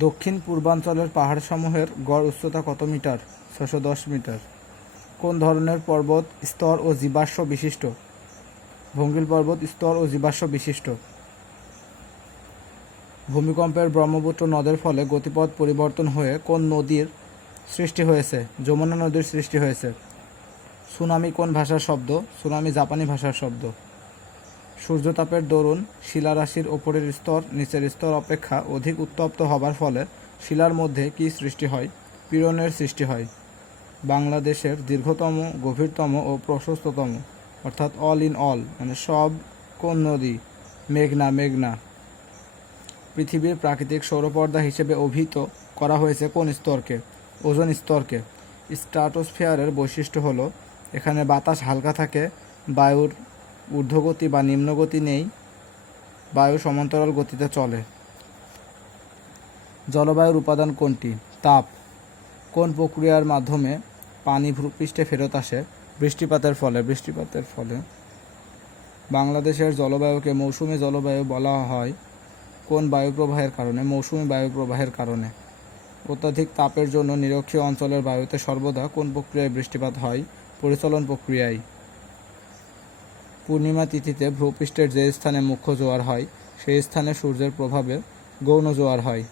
দক্ষিণ পূর্বাঞ্চলের পাহাড়সমূহের গড় উচ্চতা কত মিটার? 610 মিটার। কোন ধরনের পর্বত স্তর ও জীবাশ্ম বিশিষ্ট? ভঙ্গিল পর্বত স্তর ও জীবাশ্ম বিশিষ্ট। ভূমিকম্পের ব্রহ্মপুত্র নদের ফলে গতিপথ পরিবর্তন হয়ে কোন নদীর সৃষ্টি হয়েছে? যমুনা নদীর সৃষ্টি হয়েছে। সুনামি কোন ভাষার শব্দ? সুনামি জাপানি ভাষার শব্দ। সূর্যতাপের দরুন শিলারাশির ওপরের স্তর নিচের স্তর অপেক্ষা অধিক উত্তপ্ত হবার ফলে শিলার মধ্যে কী সৃষ্টি হয়? পীড়নের সৃষ্টি হয়। বাংলাদেশের দীর্ঘতম, গভীরতম ও প্রশস্ততম অর্থাৎ অল ইন অল মানে সব কোন নদী? মেঘনা। পৃথিবীর প্রাকৃতিক সৌরপর্দা হিসেবে অভিহিত করা হয়েছে কোন স্তরকে? ওজোন স্তরকে। স্ট্রাটোস্ফিয়ারের বৈশিষ্ট্য হলো এখানে বাতাস হালকা থাকে, বায়ুর ঊর্ধ্বগতি বা নিম্নগতি নেই, বায়ু সমান্তরাল গতিতে চলে। জলবায়ুর উপাদান কোনটি? তাপ। কোন প্রক্রিয়ার মাধ্যমে পানি ভূপৃষ্ঠে ফেরত আসে? বৃষ্টিপাতের ফলে। বাংলাদেশের জলবায়ুকে মৌসুমী জলবায়ু বলা হয় কোন বায়ুপ্রবাহের কারণে? মৌসুমী বায়ুপ্রবাহের কারণে। অত্যাধিক তাপের জন্য নিরক্ষীয় অঞ্চলের বায়ুতে সর্বদা কোন প্রক্রিয়ায় বৃষ্টিপাত হয়? পরিচলন প্রক্রিয়ায়। পূর্ণিমা তিথিতে ভূপৃষ্ঠের যে স্থানে মুখ্য জোয়ার হয় সেই স্থানে সূর্যের প্রভাবে গৌণ জোয়ার হয়।